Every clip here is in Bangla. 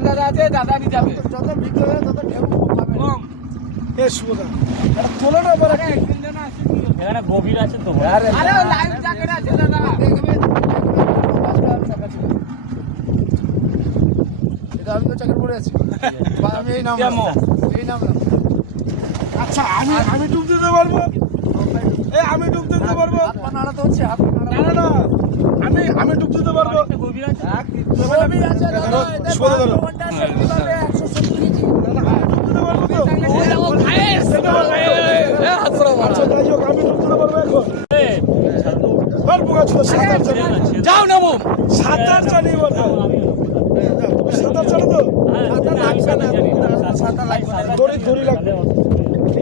মজার দাদা আছে, দাদা নিয়ে যাবে। যত বিক্রি হবে তত ঢেউ পাবে কম। এ সুদা তোলো না বড় এখানে গভীর আছে তো। আরে লাইভ জ্যাকেট আছে দাদা। দেখবে এটা আমি তো চাকরি করে আছি আমি এই নাম আচ্ছা আমি ডুব দিতে পারবো আমি ডুব দিতে পারবো হাত পা নাড়াতে হচ্ছে হাত না না আমি ডুব দিতে পারবো গভীর আছে। গভীর আছে দাদা এটা 12 ঘন্টা সেফটি পাবে 170 কেজি না না ডুব দিতে পারবো তো ও খায়েস। এ হাত ধরো বাবা। আচ্ছা তাই হোক আমি ডুব দিতে পারবো এখন অল্প গাছ সাঁতার জানি যাও নামো। সাঁতার জানি বলো সাঁতার জানো তো সাঁতার লাগবে না। দড়ি লাগবে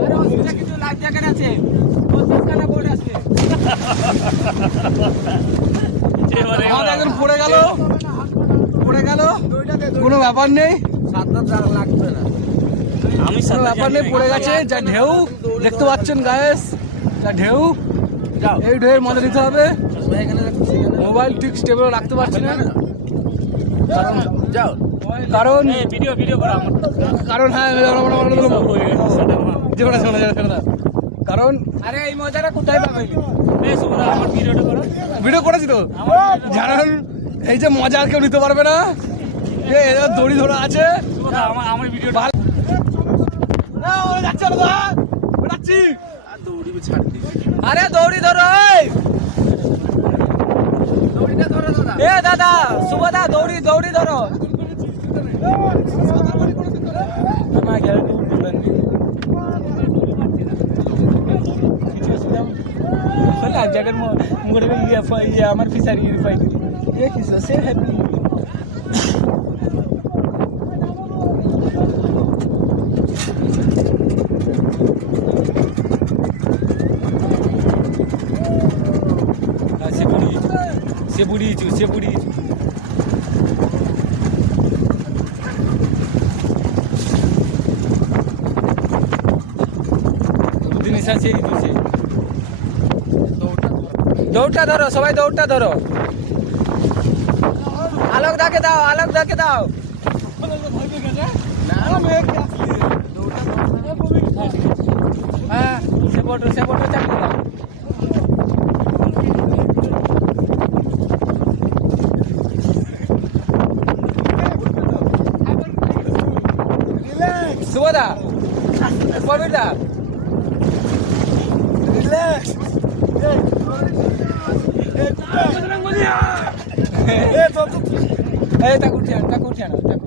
আরে অসুবিধা কিছু লাইভ জ্যাকেট আছে। 50 টাকা বোর্ড আছে। আমাদের এখন পড়ে গেল। কোনো ব্যাপার নেই। সাঁতার লাগবে না আমি কোনো ব্যাপার নেই, পড়ে গেছে। যা ঢেউ দেখতে পাচ্ছেন গায়েস, যা ঢেউ। এই ঢেউয়ের মজা নিতে হবে। মোবাইল ঠিক স্টেবল রাখতে পারছি না যাও কারণ ভিডিও করা আমার কারণ হ্যাঁ কারণ আরে এই মজাটা কোথায় পাবে? আমার ভিডিওটা করো। ভিডিও করেছি তো জানান, এই যে মজা আর কেউ নিতে পারবে না। এদের দড়ি ধরা আছে। আমার ভিডিওটা না, ওরা যাচ্ছে না দাদা, যাচ্ছি। দৌড়িবে ছাড় দিবি আরে দৌড়ি ধরো এই। দৌড়িটা ধরো দাদা এ দাদা সুভদা দৌড়ি ধরো। জ্যাকেট আমার ফিসারি সে হ্যাপি। Se burício. জিনিস আছে দৌড়টা ধরো, সবাই দৌড়টা ধরো। আলোক দাকে দাও। হ্যাঁ সে বটো চাকরি দাও। সুভদা কবিতা রিল্যাক্স এই তা উঠিয়ানো